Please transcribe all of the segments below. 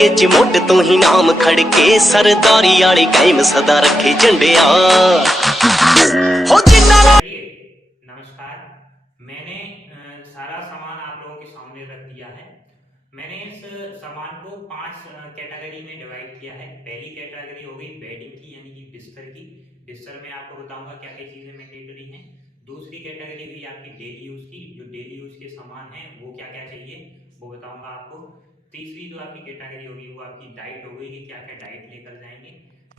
मुड तू ही नाम खड़के सरदारी आले कायम सदा रखे झंडिया हो जिन्ना। चलिए, नमस्कार। मैंने सारा सामान आप लोगों के सामने रख दिया है। मैंने इस सामान को 5 कैटेगरी में डिवाइड किया है। पहली कैटेगरी हो गई बेडिंग की, यानी कि बिस्तर की। बिस्तर में आपको बताऊंगा क्या क्या चीजें मैंडेटरी हैं। दूसरी कैटेगरी हुई आपकी डेली यूज की, जो डेली यूज के सामान है वो क्या क्या चाहिए वो बताऊंगा आपको। तीसरी जो आपकी कैटेगरी होगी वो आपकी डाइट हो गई कि क्या क्या डाइट लेकर जाएंगे।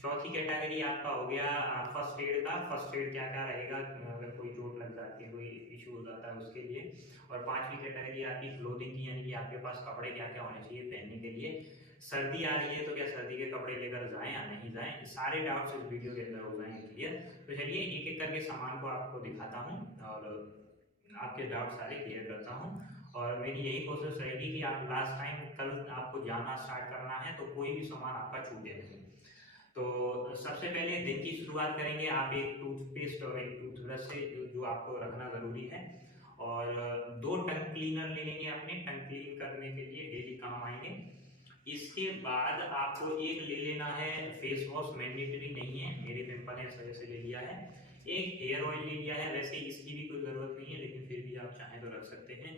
चौथी कैटेगरी आपका हो गया फर्स्ट एड का। फर्स्ट एड क्या क्या रहेगा अगर कोई चोट लग जाती है, कोई इशू हो जाता है उसके लिए। और पांचवी कैटेगरी आपकी क्लोथिंग की, यानी कि आपके पास कपड़े क्या क्या होने चाहिए पहनने के लिए। सर्दी आ रही है तो क्या सर्दी के कपड़े लेकर जाएं या नहीं जाएं, सारे डाउट्स इस वीडियो के अंदर हो जाएंगे क्लियर। तो चलिए एक एक करके सामान को आपको दिखाता हूँ और आपके डाउट सारे क्लियर करता हूँ। और मेरी यही कोशिश रहेगी कि आप लास्ट टाइम कल आपको जाना स्टार्ट करना है तो कोई भी सामान आपका छूटे नहीं। तो सबसे पहले दिन की शुरुआत करेंगे आप एक टूथपेस्ट और एक टूथब्रश से, जो आपको रखना जरूरी है। और दो टंग क्लीनर ले लेंगे अपने टंग क्लीन करने के लिए, डेली काम आएंगे। इसके बाद आपको एक ले लेना है फेस वॉश, मैंडेटरी नहीं है, मेरे पिंपल है इस वजह से ले लिया है। एक हेयर ऑयल ले लिया है, वैसे इसकी भी कोई जरूरत नहीं है लेकिन फिर भी आप चाहें तो रख सकते हैं।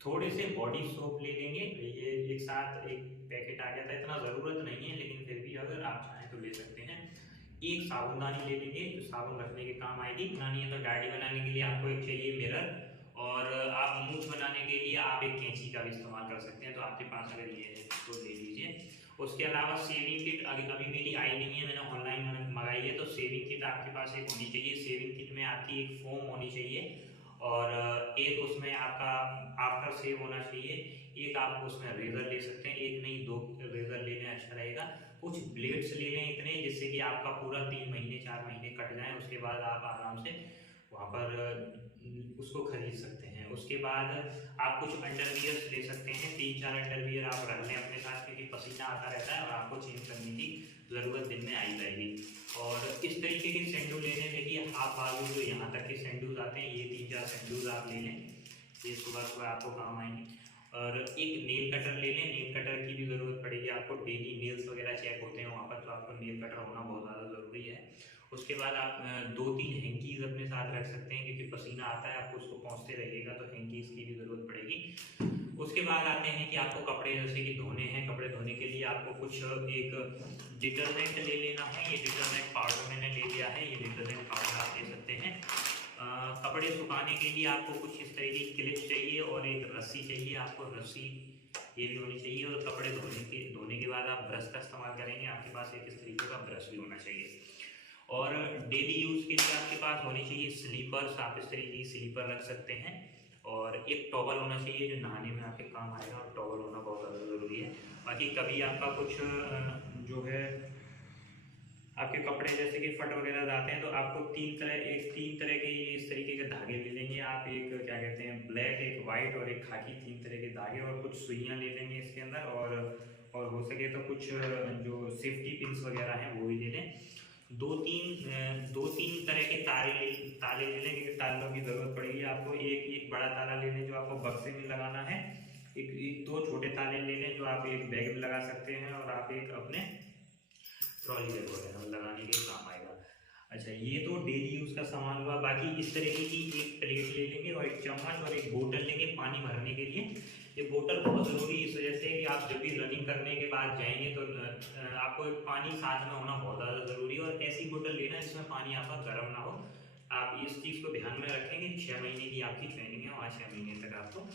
थोड़े से बॉडी सोप ले लेंगे, ये एक साथ एक पैकेट आ गया था, इतना जरूरत नहीं है लेकिन फिर भी अगर आप चाहें तो ले सकते हैं। एक साबुनदानी ले लेंगे जो साबुन रखने के काम आएगी। बनानी है तो दाढ़ी बनाने के लिए आपको एक चाहिए मिरर। और आप मूछ बनाने के लिए आप एक कैंची का भी इस्तेमाल कर सकते हैं, तो आपके पास अगर ये है तो ले लीजिए। उसके अलावा सेविंग किट अभी अभी मेरी आई नहीं है, मैंने ऑनलाइन मंगाई है, तो सेविंग किट आपके पास एक होनी चाहिए। सेविंग किट में आपकी एक फोम होनी चाहिए और एक उसमें आपका आफ्टर सेव होना चाहिए। एक आप उसमें रेजर ले सकते हैं, एक नहीं दो रेजर ले लें अच्छा रहेगा। कुछ ब्लेड्स ले लें इतने जिससे कि आपका पूरा 3 महीने 4 महीने कट जाए, उसके बाद आप आराम से वहाँ पर उसको खरीद सकते हैं। उसके बाद आप कुछ अंडरवियर्स ले सकते हैं, 3 4 अंडरवियर आप रख लें अपने साथ, क्योंकि पसीना आता रहता है और आपको चेंज करने की ज़रूरत दिन में आई जाएगी। और इस तरीके के सैंडल ले लें, देखिए हाफ बाजू जो यहाँ तक के सैंडल्स आते हैं, ये 3 4 सैंडल्स आप ले लें, ये सुबह सुबह आपको काम आएंगे। और एक नेल कटर ले लें, नेल कटर की भी ज़रूरत पड़ेगी आपको, डेली नेल्स वगैरह चेक होते हैं वहाँ पर, तो आपको नेल कटर होना बहुत ज़्यादा ज़रूरी है। उसके बाद आप 2 3 हैंकीज अपने साथ रख सकते हैं, क्योंकि पसीना आता है आपको उसको पहुँचते रहिएगा, तो हैंकीज की भी ज़रूरत पड़ेगी। उसके बाद आते हैं कि आपको कपड़े जैसे कि धोने हैं। कपड़े धोने के लिए आपको कुछ एक डिटर्जेंट ले लेना है, ये डिटर्जेंट पाउडर मैंने ले लिया है, ये डिटर्जेंट पाउडर आप ले सकते हैं। कपड़े सुखाने के लिए आपको कुछ इस तरह की क्लिप चाहिए और एक रस्सी चाहिए आपको, रस्सी ये भी होनी चाहिए। और कपड़े धोने के बाद आप ब्रश का इस्तेमाल करेंगे, आपके पास एक इस तरीके का ब्रश भी होना चाहिए। और डेली यूज़ के लिए आपके पास होनी चाहिए स्लीपर्स, आप इस तरीके की स्लीपर रख सकते हैं। और एक टॉवल होना चाहिए जो नहाने में आपके काम आएगा, और टॉवल होना बहुत ज़्यादा ज़रूरी है। बाकी कभी आपका कुछ जो है आपके कपड़े जैसे कि फट वगैरह जाते हैं, तो आपको तीन तरह के इस तरीके के धागे ले लेंगे आप। एक क्या कहते हैं ब्लैक, एक वाइट और एक खाकी, 3 तरह के धागे। और कुछ सुइयाँ ले लेंगे इसके अंदर। और हो सके तो कुछ जो सेफ्टी पिंस वगैरह हैं वो भी ले लें। 2 3 तरह के ताले ले लें, क्योंकि तालों की ज़रूरत पड़ेगी आपको। एक एक बड़ा ताला ले लें जो आपको बक्से में लगाना है। एक दो छोटे ताले ले लें जो आप एक बैग में लगा सकते हैं, और आप एक अपने ट्रॉली बैग वगैरह लगाने के काम आएगा। अच्छा, ये तो डेली यूज़ का सामान हुआ। बाकी इस तरीके की एक प्लेट ले लेंगे और एक चम्मच और एक बोतल लेंगे पानी भरने के लिए। ये बोतल बहुत ज़रूरी है इस वजह से कि आप जब भी रनिंग करने के बाद जाएंगे तो आपको एक पानी साथ में होना बहुत ज़्यादा ज़रूरी है। और ऐसी बोतल लेना जिसमें पानी आपका गर्म ना हो। आप इस चीज़ को ध्यान में रखेंगे। 6 महीने की आपकी ट्रेनिंग है, वहाँ 6 महीने तक आपको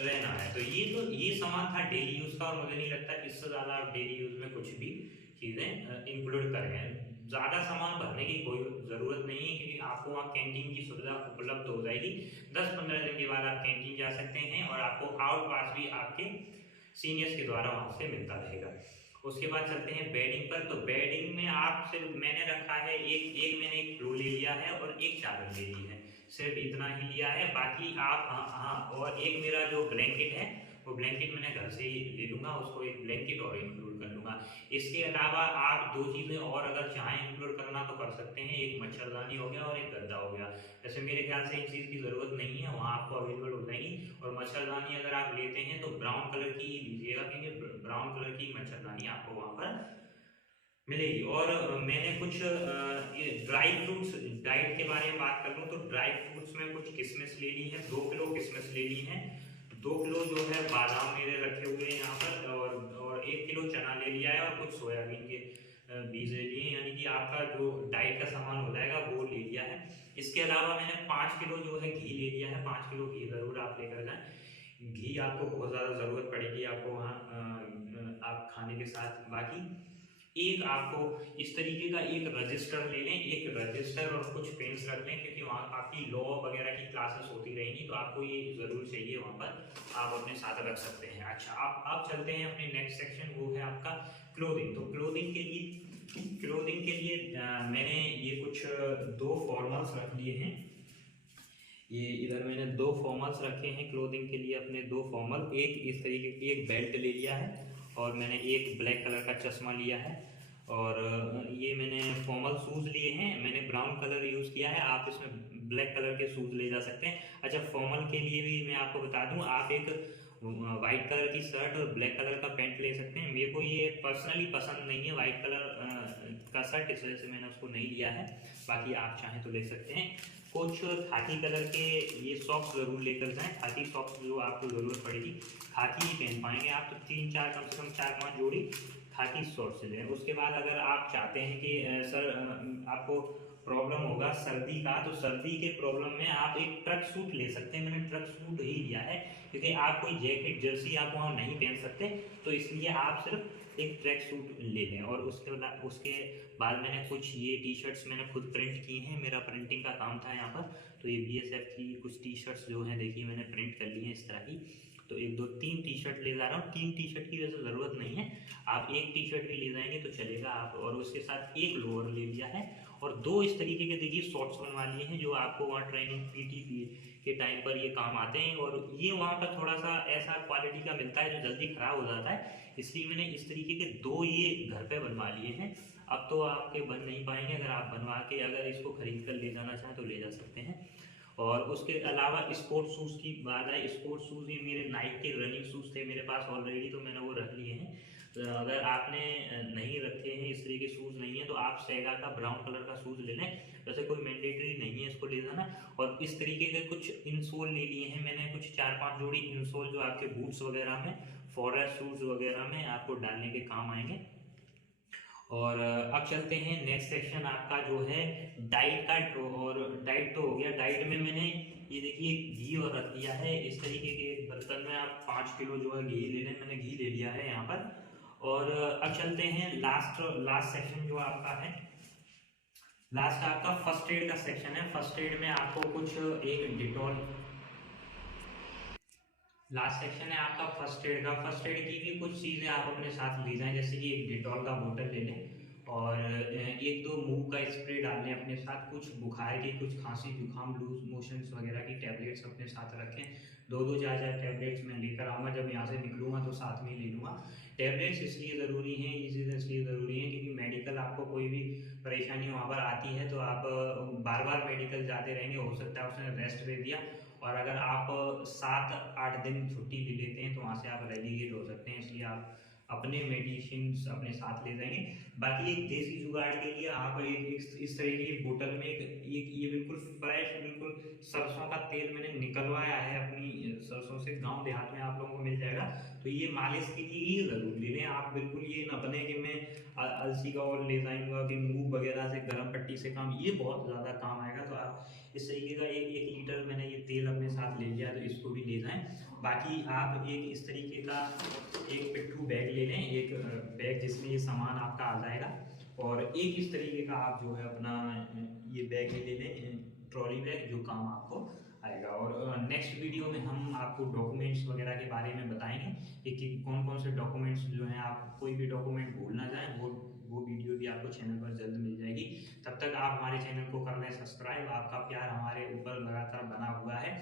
रहना है। तो ये सामान था डेली यूज़ का, और मुझे नहीं लगता इससे ज़्यादा आप डेली यूज़ में कुछ भी चीज़ें इंक्लूड करें। ज़्यादा सामान भरने की कोई ज़रूरत नहीं है, क्योंकि आपको वहाँ कैंटीन की सुविधा उपलब्ध हो जाएगी। 10 15 दिन के बाद आप कैंटीन जा सकते हैं, और आपको आउट पास भी आपके सीनियर्स के द्वारा वहाँ से मिलता रहेगा। उसके बाद चलते हैं बेडिंग पर। तो बेडिंग में आप सिर्फ मैंने रखा है मैंने एक पिलो ले लिया है और एक चादर ले ली है, सिर्फ इतना ही लिया है। बाकी आप हाँ हाँ, और एक मेरा जो ब्लैंकेट है वो ब्लैंकेट मैंने घर से ही ले लूँगा, उसको एक ब्लैंकेट और इंक्लूड कर लूँगा। इसके अलावा आप 2 चीज़ें और अगर चाहें इंक्लूड करना तो कर सकते हैं, एक मच्छरदानी हो गया और एक गद्दा हो गया। वैसे मेरे ख्याल से इन चीज़ की ज़रूरत नहीं है, वहाँ आपको अवेलेबल हो जाएगी। और मच्छरदानी अगर आप लेते हैं तो ब्राउन कलर की ही लीजिएगा, क्योंकि ब्राउन कलर की मच्छरदानी आपको वहाँ पर मिलेगी। और मैंने कुछ ये ड्राई फ्रूट्स डाइट के बारे में बात कर लूँ तो ड्राई फ्रूट्स में कुछ किशमिश ले ली है, 2 किलो किशमिश ले ली है, 2 किलो जो है बादाम मेरे रखे हुए हैं यहाँ पर, और 1 किलो चना ले लिया है और कुछ सोयाबीन के बीज ले लिए, यानी कि आपका जो डाइट का सामान हो जाएगा वो ले लिया है। इसके अलावा मैंने 5 किलो जो है घी ले लिया है, 5 किलो घी ज़रूर आप लेकर जाएँ। घी आपको बहुत ज़्यादा ज़रूरत पड़ेगी आपको वहाँ आप खाने के साथ। बाकी एक आपको इस तरीके का एक रजिस्टर ले लें, एक रजिस्टर और कुछ पेन्स रख लें, क्योंकि वहाँ आपकी लॉ वगैरह की क्लासेस होती रहेंगी, तो आपको ये ज़रूर चाहिए वहाँ पर, आप अपने साथ रख सकते हैं। अच्छा, आप चलते हैं अपने नेक्स्ट सेक्शन, वो है आपका क्लोथिंग। तो क्लोथिंग के लिए मैंने ये कुछ 2 फॉर्मल्स रख लिए हैं। ये इधर मैंने 2 फॉर्मल्स रखे हैं क्लोथिंग के लिए, अपने 2 फॉर्मल। एक इस तरीके की एक बेल्ट ले लिया है, और मैंने एक ब्लैक कलर का चश्मा लिया है, और ये मैंने फॉर्मल शूज़ लिए हैं, मैंने ब्राउन कलर यूज़ किया है, आप इसमें ब्लैक कलर के शूज़ ले जा सकते हैं। अच्छा, फॉर्मल के लिए भी मैं आपको बता दूं, आप एक वाइट कलर की शर्ट और ब्लैक कलर का पैंट ले सकते हैं। मेरे को ये पर्सनली पसंद नहीं है वाइट कलर का शर्ट, इस वजह से मैंने उसको नहीं लिया है, बाकी आप चाहें तो ले सकते हैं। कुछ खाकी कलर के ये सॉक्स ज़रूर लेकर जाएं, खाकी सॉक्स जो आपको ज़रूरत पड़ेगी, खाकी ही पहन पाएंगे आप, तो 3-4 कम से कम 4-5 जोड़ी खाकी शॉर्ट्स से लें। उसके बाद अगर आप चाहते हैं कि सर आपको प्रॉब्लम होगा सर्दी का, तो सर्दी के प्रॉब्लम में आप एक ट्रक सूट ले सकते हैं। मैंने ट्रक सूट ही लिया है, क्योंकि आप कोई जैकेट जर्सी आप वहाँ नहीं पहन सकते, तो इसलिए आप सिर्फ एक ट्रैक सूट ले लें। और उसके बाद मैंने कुछ ये टी शर्ट्स मैंने खुद प्रिंट की हैं, मेरा प्रिंटिंग का काम था यहाँ पर, तो ये BSF की कुछ टी शर्ट्स जो हैं देखिए मैंने प्रिंट कर ली हैं इस तरह की। तो 1 2 3 टी शर्ट ले जा रहा हूँ। 3 टी शर्ट की वैसे ज़रूरत नहीं है, आप 1 टी शर्ट भी ले जाएंगे तो चलेगा आप। और उसके साथ 1 लोअर ले लिया है, और 2 इस तरीके के देखिए शॉर्ट्स बनवा लिए हैं, जो आपको वहाँ ट्रेनिंग PT के टाइम पर ये काम आते हैं। और ये वहाँ पर थोड़ा सा ऐसा क्वालिटी का मिलता है जो जल्दी ख़राब हो जाता है, इसलिए मैंने इस तरीके के 2 ये घर पे बनवा लिए हैं। अब तो आपके बन नहीं पाएंगे, अगर आप बनवा के अगर इसको ख़रीद कर ले जाना चाहें तो ले जा सकते हैं। और उसके अलावा स्पोर्ट्स शूज़ की बात है, स्पोर्ट्स शूज़ ये मेरे नाइक के रनिंग शूज़ थे मेरे पास ऑलरेडी, तो मैंने वो रख लिए हैं। अगर आपने नहीं रखे हैं, इस तरह के शूज़ नहीं है, तो आप सेगा का ब्राउन कलर का शूज़ ले लें, वैसे कोई मैंडेटरी नहीं है इसको ले जाना। और इस तरीके के कुछ इंसोल ले लिए हैं मैंने, कुछ 4-5 जोड़ी इंसोल, जो आपके बूट्स वगैरह में, फॉरेस्ट शूज़ वगैरह में आपको डालने के काम आएंगे। और अब चलते हैं नेक्स्ट सेक्शन आपका जो है डाइट का। और डाइट तो हो गया, डाइट में मैंने ये देखिए घी और रख दिया है इस तरीके के बर्तन में, आप 5 किलो जो है घी ले लें, मैंने घी ले लिया है यहाँ पर। और अब चलते हैं लास्ट सेक्शन जो आपका है, लास्ट आपका फर्स्ट एड का सेक्शन है। फर्स्ट एड में आपको कुछ एक डिटॉल, लास्ट सेक्शन है आपका फर्स्ट एड का। फर्स्ट एड की भी कुछ चीज़ें आप अपने साथ ले जाएं, जैसे कि एक डिटॉल का बोतल ले लें, और 1-2 मूव का स्प्रे डाल लें अपने साथ, कुछ बुखार की, कुछ खांसी जुकाम लूज मोशंस वगैरह की टैबलेट्स अपने साथ रखें। 2-2 4-4 टैबलेट्स मैं लेकर आऊँगा, जब यहाँ से निकलूँगा तो साथ में ले लूँगा। टैबलेट्स इसलिए ज़रूरी हैं, ये चीज़ें इसलिए ज़रूरी हैं क्योंकि मेडिकल आपको कोई भी परेशानी वहाँ पर आती है तो आप बार बार मेडिकल जाते रहेंगे, हो सकता है उसने रेस्ट दे दिया, और अगर आप 7-8 दिन छुट्टी ले लेते हैं तो वहाँ से आप रेलीगेट हो सकते हैं, इसलिए आप अपने मेडिसिन अपने साथ ले जाएंगे। बाकी एक देसी जुगाड़ के लिए आप एक इस तरह की बोतल में एक ये बिल्कुल फ्रेश, बिल्कुल सरसों का तेल मैंने निकलवाया है अपनी सरसों से, गांव देहात में आप लोगों को मिल जाएगा, तो ये मालिश के लिए ही ज़रूर ले लें आप। बिल्कुल ये न बने कि मैं अलसी का और ले जाऊँगा कि मूव वगैरह से गर्म पट्टी से काम, ये बहुत ज़्यादा काम आएगा। तो आप इस तरीके का 1 लीटर मैंने ये तेल अपने साथ ले लिया, तो इसको भी ले जाएं। बाकी आप एक इस तरीके का एक पिट्ठू बैग ले लें, एक बैग जिसमें ये सामान आपका आ जाएगा, और एक इस तरीके का आप जो है अपना ये बैग ले लें, ट्रॉली बैग, जो काम आपको आएगा। और नेक्स्ट वीडियो में हम आपको डॉक्यूमेंट्स वगैरह के बारे में बताएंगे कि कौन कौन से डॉक्यूमेंट्स जो हैं, आप कोई भी डॉक्यूमेंट भूल ना जाएं, वो वीडियो भी आपको चैनल पर जल्द मिल जाएगी। तब तक आप हमारे चैनल को कर लें सब्सक्राइब, आपका प्यार हमारे ऊपर लगातार बना हुआ है।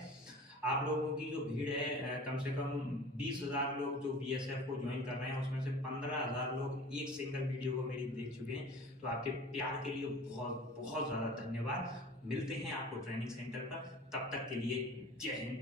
आप लोगों की जो भीड़ है कम से कम 20,000 लोग जो बीएसएफ को ज्वाइन कर रहे हैं, उसमें से 15,000 लोग एक सिंगल वीडियो को मेरी देख चुके हैं। तो आपके प्यार के लिए बहुत बहुत ज़्यादा धन्यवाद। मिलते हैं आपको ट्रेनिंग सेंटर पर, तब तक के लिए जय हिंद।